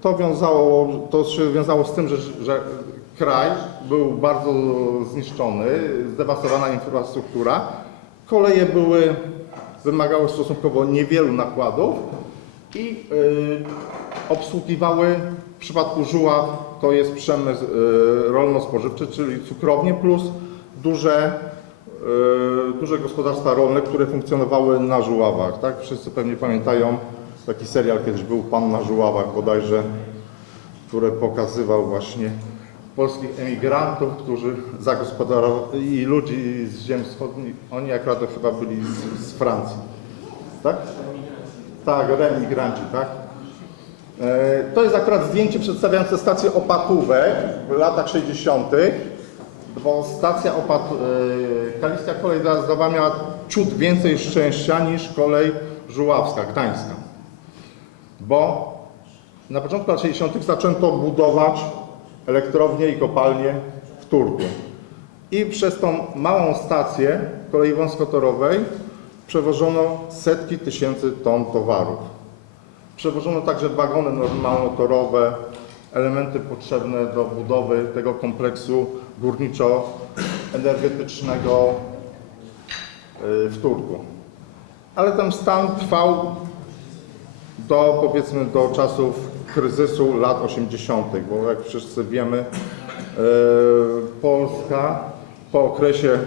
To, wiązało, to się wiązało z tym, że, że kraj był bardzo zniszczony, zdewastowana infrastruktura. Koleje były, wymagały stosunkowo niewielu nakładów i y, obsługiwały w przypadku żuław to jest przemysł y, rolno-spożywczy, czyli cukrownie plus duże, y, duże gospodarstwa rolne, które funkcjonowały na żuławach. Tak? Wszyscy pewnie pamiętają taki serial kiedyś był Pan na żuławach bodajże, który pokazywał właśnie polskich emigrantów, którzy zagospodarowali i ludzi z ziem wschodnich. Oni akurat chyba byli z, z Francji. Tak? Tak, remigranci, tak? E, To jest akurat zdjęcie przedstawiające stację opatówek w latach 60., bo stacja opat... e, Kolej Dojazdowa miała ciut więcej szczęścia niż kolej żuławska, gdańska. Bo na początku lat 60. zaczęto budować elektrownie i kopalnie w Turku. I przez tą małą stację kolei wąskotorowej przewożono setki tysięcy ton towarów. Przewożono także wagony normalnotorowe, elementy potrzebne do budowy tego kompleksu górniczo-energetycznego y, w Turku. Ale ten stan trwał do powiedzmy do czasów kryzysu lat 80., bo jak wszyscy wiemy, e, Polska po okresie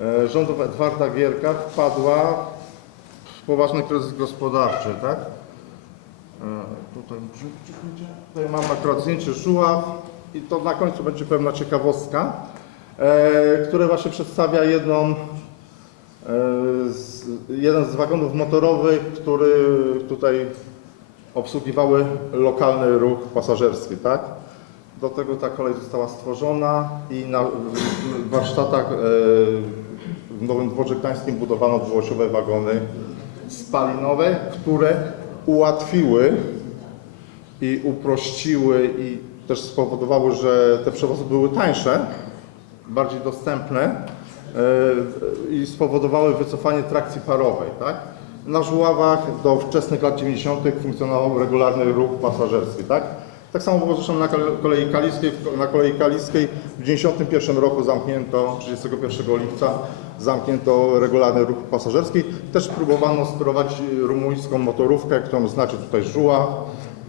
e, rządów Edwarda Gierka wpadła w poważny kryzys gospodarczy, tak? E, Tutaj, tutaj mam akurat zdjęcie żuław i to na końcu będzie pewna ciekawostka, które właśnie przedstawia jedną z, jeden z wagonów motorowych, który tutaj obsługiwały lokalny ruch pasażerski, tak? Do tego ta kolej została stworzona i na warsztatach e, w Nowym Dworze Gdańskim budowano dwuosiowe wagony spalinowe, które ułatwiły i uprościły i też spowodowały, że te przewozy były tańsze, bardziej dostępne e, i spowodowały wycofanie trakcji parowej. Tak? Na Żuławach do wczesnych lat 90. funkcjonował regularny ruch pasażerski. Tak, tak samo było zresztą na kole- kolei kaliskiej. Na kolei kaliskiej w 91 roku zamknięto, 31 lipca zamknięto regularny ruch pasażerski. Też próbowano sterować rumuńską motorówkę, którą znacie tutaj Żuław,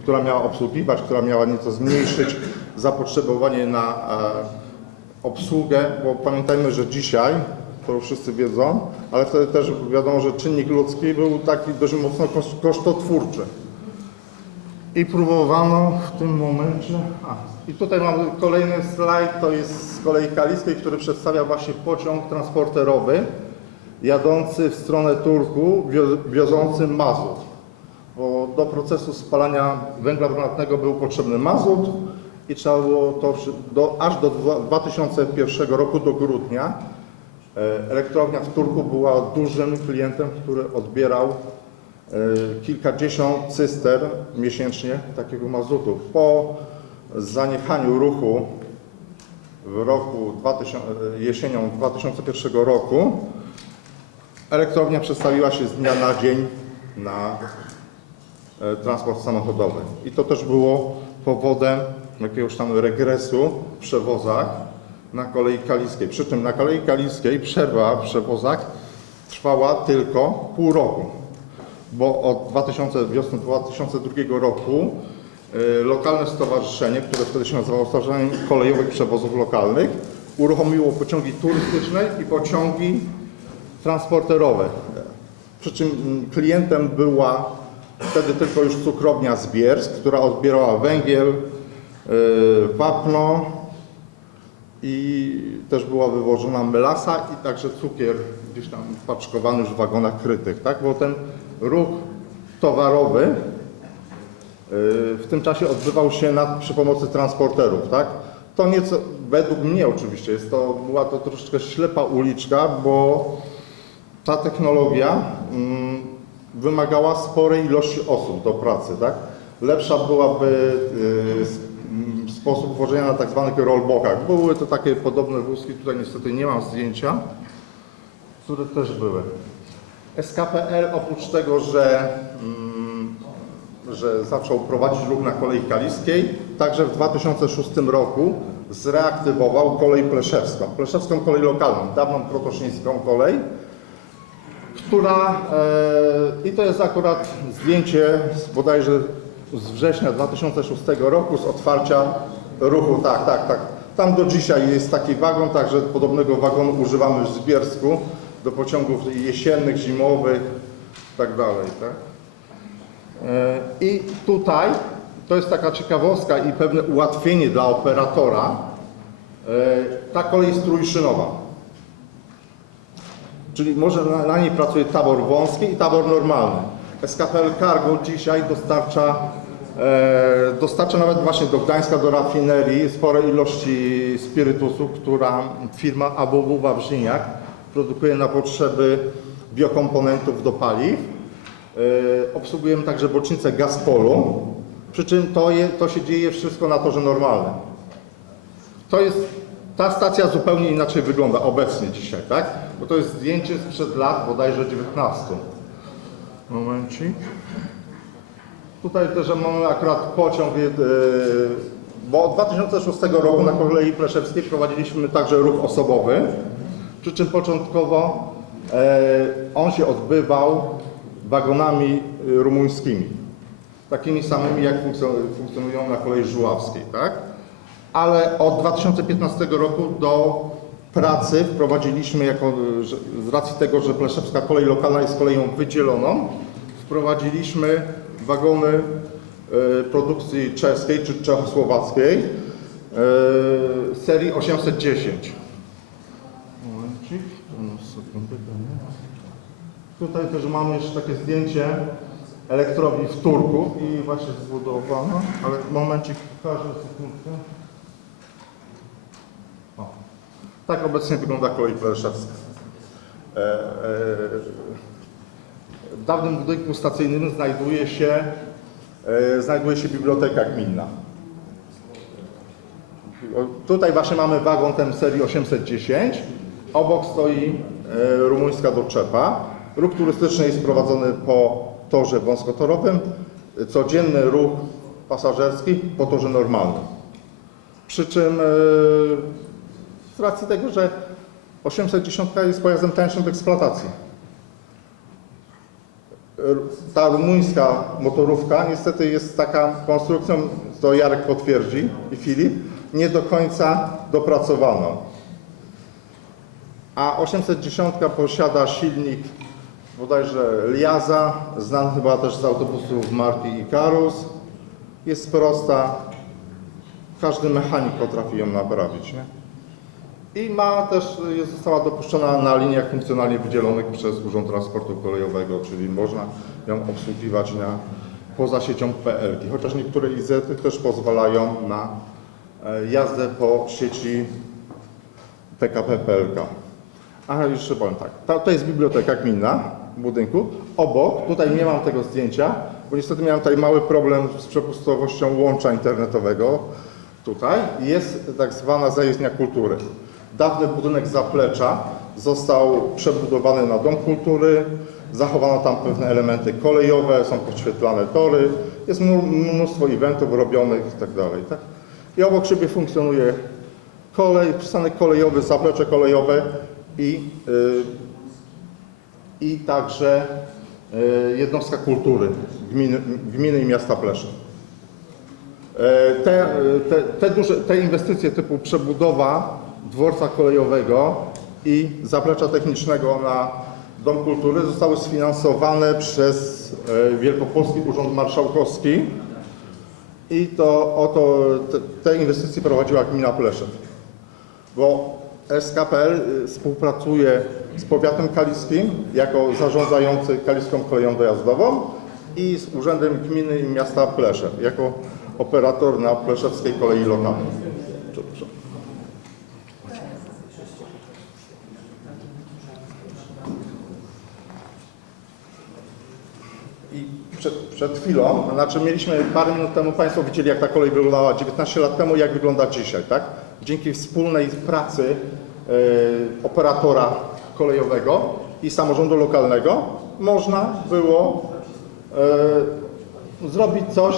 która miała obsługiwać, która miała nieco zmniejszyć zapotrzebowanie na e, obsługę, bo pamiętajmy, że dzisiaj, to wszyscy wiedzą, ale wtedy też wiadomo, że czynnik ludzki był taki dość mocno koszt- kosztotwórczy. I próbowano w tym momencie. A, I tutaj mamy kolejny slajd, to jest z kolei kaliskiej, który przedstawia właśnie pociąg transporterowy jadący w stronę Turku, wio- wiozący mazut. Bo do procesu spalania węgla brunatnego był potrzebny mazut i trzeba było to do, aż do dwa- 2001 roku, do grudnia. E, Elektrownia w Turku była dużym klientem, który odbierał e, kilkadziesiąt cyster miesięcznie takiego mazutu. Po zaniechaniu ruchu w roku 2000, e, jesienią 2001 roku elektrownia przestawiła się z dnia na dzień na transport samochodowy. I to też było powodem jakiegoś tam regresu w przewozach na kolei kaliskiej. Przy czym na kolei kaliskiej przerwa w przewozach trwała tylko pół roku, bo od 2000, wiosny 2002 roku e, lokalne stowarzyszenie, które wtedy się nazywało Stowarzyszeniem Kolejowych Przewozów Lokalnych, uruchomiło pociągi turystyczne i pociągi transporterowe. Przy czym mm, klientem była wtedy tylko już cukrownia Zbiersk, która odbierała węgiel, yy, wapno i też była wywożona melasa i także cukier gdzieś tam paczkowany już w wagonach krytych, tak? Bo ten ruch towarowy yy, w tym czasie odbywał się na, przy pomocy transporterów, tak? To nieco, według mnie oczywiście, jest to, była to troszeczkę ślepa uliczka, bo ta technologia mm, wymagała sporej ilości osób do pracy, tak? Lepsza byłaby y, s- m, sposób włożenia na tak zwanych. Były to takie podobne wózki, tutaj niestety nie mam zdjęcia, które też były. SKPL oprócz tego, że, mm, że zaczął prowadzić ruch na kolei kaliskiej. Także w 2006 roku zreaktywował kolej pleszewską, pleszewską kolej lokalną, dawną krotoszyńską kolej, która, e, i to jest akurat zdjęcie z bodajże z września 2006 roku z otwarcia ruchu, tak, tak, tak. Tam do dzisiaj jest taki wagon, także podobnego wagonu używamy w Zbiersku do pociągów jesiennych, zimowych, tak dalej, tak. E, I tutaj to jest taka ciekawostka i pewne ułatwienie dla operatora. E, Ta kolej jest trójszynowa. Czyli może na, na niej pracuje tabor wąski i tabor normalny. SKPL Cargo dzisiaj dostarcza, e, dostarcza nawet właśnie do Gdańska, do rafinerii spore ilości spirytusu, która firma ABW Wawrzyniak produkuje na potrzeby biokomponentów do paliw. E, obsługujemy także bocznicę Gazpolu, przy czym to, je, to się dzieje wszystko na torze normalnym. To jest, ta stacja zupełnie inaczej wygląda obecnie dzisiaj, tak? Bo to jest zdjęcie sprzed lat, bodajże 19. Momencik. Tutaj też mamy akurat pociąg, yy, bo od 2006 roku na kolei Pleszewskiej prowadziliśmy także ruch osobowy, przy czym początkowo e, on się odbywał wagonami y, rumuńskimi, takimi samymi jak funkcjo- funkcjonują na kolei żuławskiej, tak? Ale od 2015 roku do pracy wprowadziliśmy, jako, z racji tego, że Pleszewska kolej lokalna jest koleją wydzieloną, wprowadziliśmy wagony e, produkcji czeskiej czy czechosłowackiej e, serii 810. Momencik, no, Tutaj też mamy jeszcze takie zdjęcie elektrowni w Turku i właśnie zbudowana, ale momencik pokażę sekundkę. O. Tak obecnie wygląda kolej Pleszewska. E, e, w dawnym budynku stacyjnym znajduje się, e, znajduje się biblioteka gminna. Tutaj właśnie mamy wagon ten serii 810. Obok stoi rumuńska doczepa. Ruch turystyczny jest prowadzony po torze wąskotorowym. Codzienny ruch pasażerski po torze normalnym. Przy czym z racji tego, że 810 jest pojazdem tańszym w eksploatacji. Ta rumuńska motorówka niestety jest taka konstrukcją, to Jarek potwierdzi i Filip, nie do końca dopracowaną. A 810 posiada silnik bodajże Liaza, znany chyba też z autobusów marki Icarus. Jest prosta, każdy mechanik potrafi ją naprawić. Nie? I ma też, jest, została dopuszczona na liniach funkcjonalnie wydzielonych przez Urząd Transportu Kolejowego, czyli można ją obsługiwać na, poza siecią PLK. Chociaż niektóre IZ też pozwalają na e, jazdę po sieci PKP PLK. A jeszcze powiem tak, to, to jest biblioteka gminna w budynku. Obok, tutaj nie mam tego zdjęcia, bo niestety miałem tutaj mały problem z przepustowością łącza internetowego. Tutaj jest tak zwana zajezdnia kultury. Dawny budynek zaplecza został przebudowany na dom kultury, zachowano tam pewne elementy kolejowe, są podświetlane tory, jest mnó- mnóstwo eventów robionych itd. Tak? I obok siebie funkcjonuje kolej, przystanek kolejowy, zaplecze kolejowe i, y, i także y, jednostka kultury gminy, gminy i miasta Plesze. Te, te, te, duże, te inwestycje typu przebudowa dworca kolejowego i zaplecza technicznego na Dom Kultury zostały sfinansowane przez e, Wielkopolski Urząd Marszałkowski i to oto te, inwestycje prowadziła gmina Pleszew. Bo SKPL y, współpracuje z powiatem kaliskim jako zarządzający kaliską koleją dojazdową i z Urzędem Gminy i Miasta Pleszew jako operator na pleszewskiej kolei lokalnej. Przepraszam. I przed, chwilą, znaczy mieliśmy parę minut temu, Państwo widzieli jak ta kolej wyglądała 19 lat temu, jak wygląda dzisiaj, tak? Dzięki wspólnej pracy e, operatora kolejowego i samorządu lokalnego można było e, zrobić coś,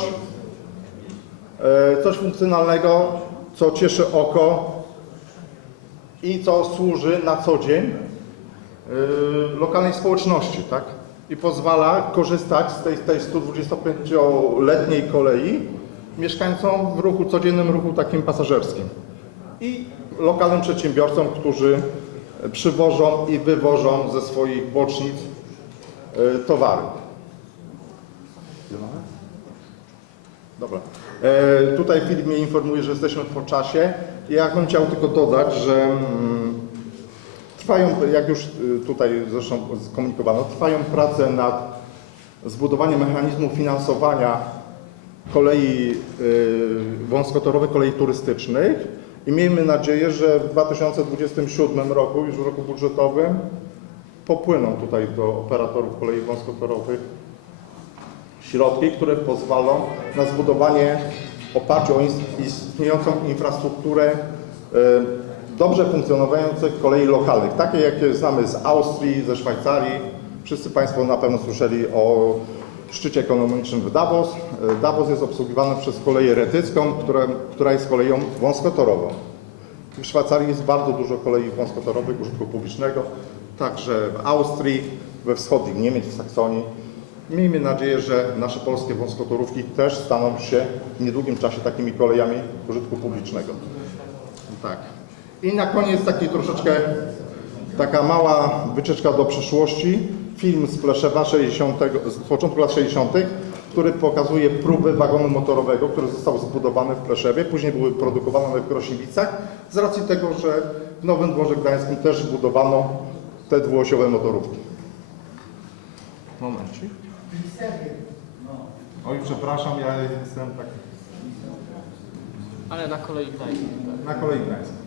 e, coś funkcjonalnego, co cieszy oko i co służy na co dzień lokalnej społeczności, tak? I pozwala korzystać z tej, tej 125-letniej kolei mieszkańcom w ruchu, codziennym ruchu takim pasażerskim i lokalnym przedsiębiorcom, którzy przywożą i wywożą ze swoich bocznic e, towary. Dobra. E, tutaj Filip mnie informuje, że jesteśmy po czasie. Ja bym chciał tylko dodać, że mm, trwają, jak już y, tutaj zresztą skomunikowano, trwają prace nad zbudowaniem mechanizmu finansowania kolei y, wąskotorowych, kolei turystycznych i miejmy nadzieję, że w 2027 roku, już w roku budżetowym, popłyną tutaj do operatorów kolei wąskotorowych środki, które pozwolą na zbudowanie oparciu o istniejącą infrastrukturę e, dobrze funkcjonujących kolei lokalnych, takie jakie znamy z Austrii, ze Szwajcarii. Wszyscy Państwo na pewno słyszeli o szczycie ekonomicznym w Davos. E, Davos jest obsługiwany przez koleję retycką, która, która jest koleją wąskotorową. W Szwajcarii jest bardzo dużo kolei wąskotorowych użytku publicznego, także w Austrii, we wschodnich Niemiec, w Saksonii. Miejmy nadzieję, że nasze polskie wąskotorówki też staną się w niedługim czasie takimi kolejami użytku publicznego. Tak. I na koniec taki troszeczkę taka mała wycieczka do przeszłości. Film z Pleszewa 60, z początku lat 60., który pokazuje próby wagonu motorowego, który został zbudowany w Pleszewie. Później były produkowane w Krosiewicach z racji tego, że w Nowym Dworze Gdańskim też budowano te dwuosiowe motorówki. Momencik. Oj, przepraszam, ja jestem tak Ale na kolei tak. na kolei Gdańsk.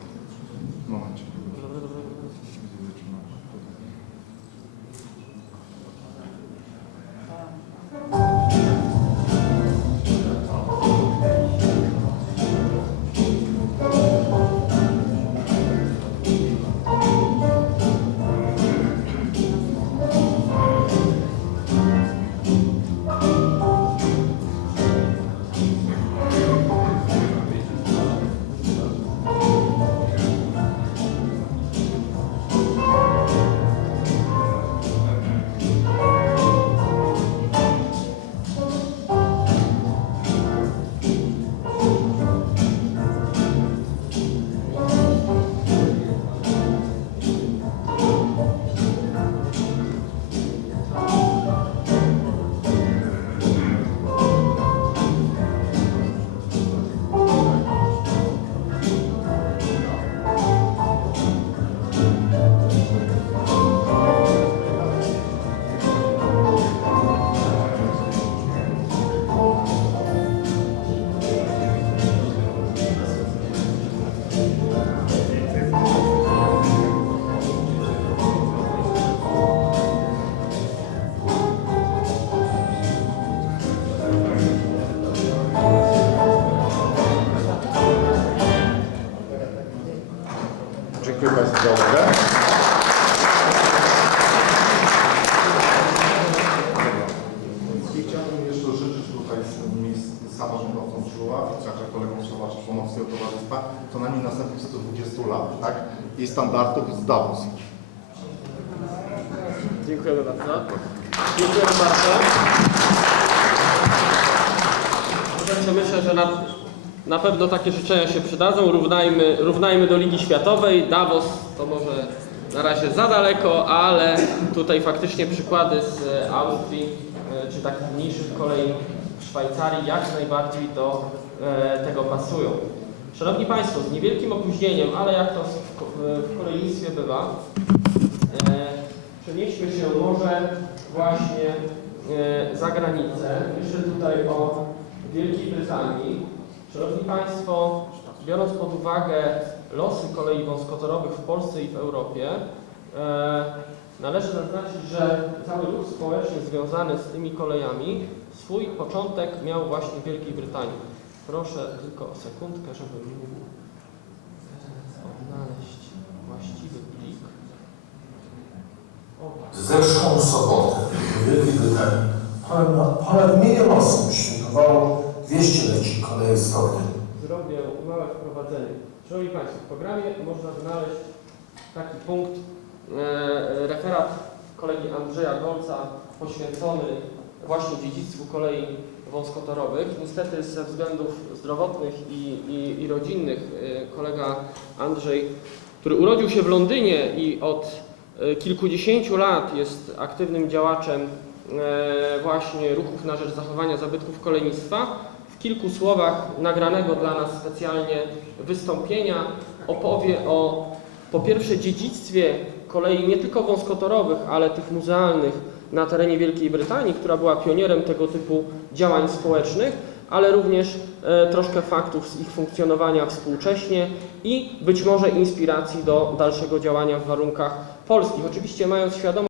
Dziękujemy bardzo. Także myślę, że na, na pewno takie życzenia się przydadzą. Równajmy, równajmy do Ligi Światowej. Davos to może na razie za daleko, ale tutaj faktycznie przykłady z e, Austrii, e, czy takich mniejszych kolei w Szwajcarii jak najbardziej do e, tego pasują. Szanowni Państwo, z niewielkim opóźnieniem, ale jak to w, ko- w kolejnictwie bywa, Przenieśmy się może właśnie e, za granicę. Myślę tutaj o Wielkiej Brytanii. Szanowni Państwo, biorąc pod uwagę losy kolei wąskotorowych w Polsce i w Europie, e, należy zaznaczyć, że cały ruch społeczny związany z tymi kolejami swój początek miał właśnie w Wielkiej Brytanii. Proszę tylko o sekundkę, żeby mógł e, odnaleźć Zeszłą sobotę w Wielkiej Brytanii Ponad, ponad milion osób świętowało 200-leci kolei wschodniej. Zrobię małe wprowadzenie. Szanowni Państwo, w programie można znaleźć taki punkt, e, referat kolegi Andrzeja Golca poświęcony właśnie dziedzictwu kolei wąskotorowych. Niestety ze względów zdrowotnych i, i, i rodzinnych e, kolega Andrzej, który urodził się w Londynie i od e, kilkudziesięciu lat jest aktywnym działaczem e, właśnie ruchów na rzecz zachowania zabytków kolejnictwa, w kilku słowach nagranego dla nas specjalnie wystąpienia opowie o po pierwsze dziedzictwie kolei nie tylko wąskotorowych, ale tych muzealnych na terenie Wielkiej Brytanii, która była pionierem tego typu działań społecznych, ale również e, troszkę faktów z ich funkcjonowania współcześnie i być może inspiracji do dalszego działania w warunkach polskich. Oczywiście mając świadomość,